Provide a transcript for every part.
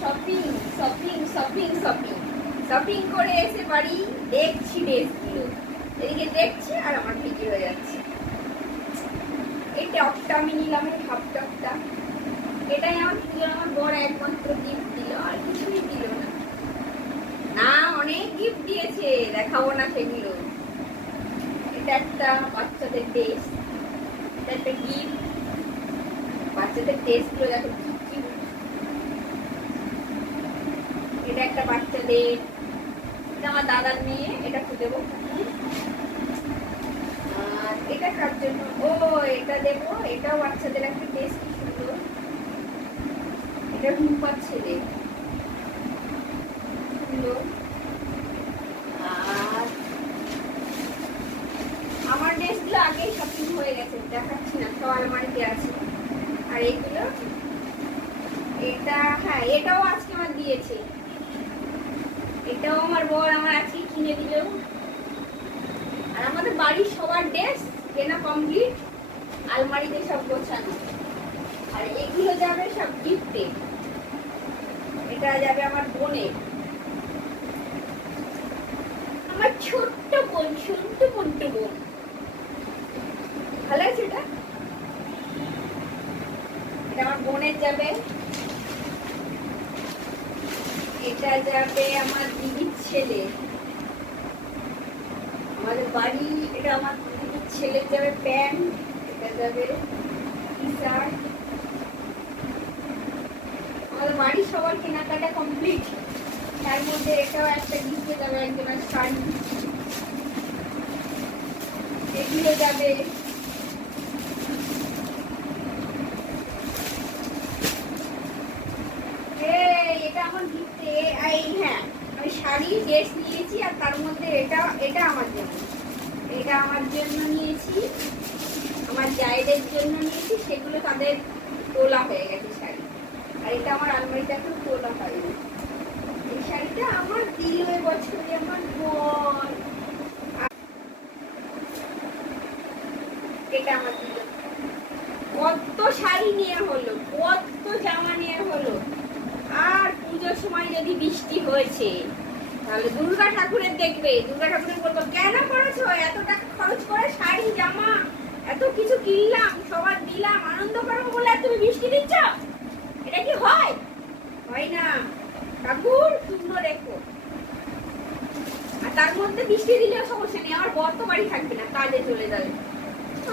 Shopping shopping shopping shopping shopping করে এসে বাড়ি দেখছি ড্রেসগুলো, এদিকে দেখছি আর আমার বিক্রি হয়ে যাচ্ছে। এই টপটা আমি নিলাম, এই হাফ টপটা, এটাই আমার পুজোর আমার বড় একমাত্র গিফট দিল, আর কিছুই দিল না। না, অনেক গিফট দিয়েছে, দেখাবো না সেগুলো। এটা একটা বাচ্চাদের ড্রেস, এটা একটা গিফট। বাচ্চাদের ড্রেস গুলো দেখো কি কিউট। এটা একটা বাচ্চাদের, এটা আমার দাদার মেয়ে, এটা খুলে দেবো। আর এটা কার জন্য, ও এটা দেবো, এটাও বাচ্চাদের একটা ড্রেস, কি সুন্দর। এটা রূপার ছেলে, সুন্দর। আর আমার ড্রেসগুলো আগেই শপিং হয়ে গেছে, দেখাচ্ছি না, সব আলমারিতে আছে। আর এইগুলো, এটা হ্যাঁ এটাও আজকে আমার দিয়েছে, এটাও আমার বর আমার আজকে কিনে দিল। আর আমাদের বাড়ির সবার ড্রেস কেনা কমপ্লিট, আলমারিতে সব গোছানো। আর এগুলো যাবে সব গিফটে, এটা যাবে আমার বোনের, আমার ছোট্ট বোন, ছোট্ট মন্টু বোন। ভালো আছে এটা, এটা আমার বোনের যাবে। এটা যাবে আমার দিদির ছেলে, আমাদের বাড়ি। এটা আমার দিদির ছেলের যাবে প্যান্ট, এটা যাবে টি শার্ট। আমাদের বাড়ির সবার কেনাকাটা কমপ্লিট, তার মধ্যে এটাও একটা গিফটে যাবে, একজনের শাড়ি। এগুলো যাবে, এটা আমার গিফটে। হ্যাঁ, আমি শাড়ি ড্রেস নিয়েছি, আর তার মধ্যে এটা আমার জন্য, এটা আমার জন্য নিয়েছি, আমার জায়েদের জন্য নিয়েছি। সেগুলো তাদের তোলা হয়ে গেছে শাড়ি, আর এটা আমার আলমারিটা এখন তোলা হয়নি। এই শাড়িটা আমার দিল এবছরে আমার বর, এটা আমার দিল। কত শাড়ি নিয়ে হলো, কত জামা নিয়ে হলো। আর পুজোর সময় যদি বৃষ্টি হয়েছে, তাহলে দুর্গা ঠাকুরের দেখবে, দুর্গা ঠাকুরের বলবো কেন করেছো এত টাকা খরচ করে শাড়ি জামা এত কিছু কিনলাম, সবার দিলাম, আনন্দ করবো বলে আর তুমি বৃষ্টি দিচ্ছ? এটা কি হয়? হয় না ঠাকুর, সুন্দর রেখো। আর তার মধ্যে বৃষ্টি দিলেও সমস্যা নেই, আমার বর তো বাড়ি থাকবে না, কাজে চলে যাবে।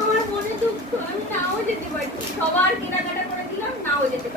আমার মনে দুঃখ, আমি নাও যেতে পারি, সবার কেনাকাটা করে দিলাম, নাও যেতে পারি।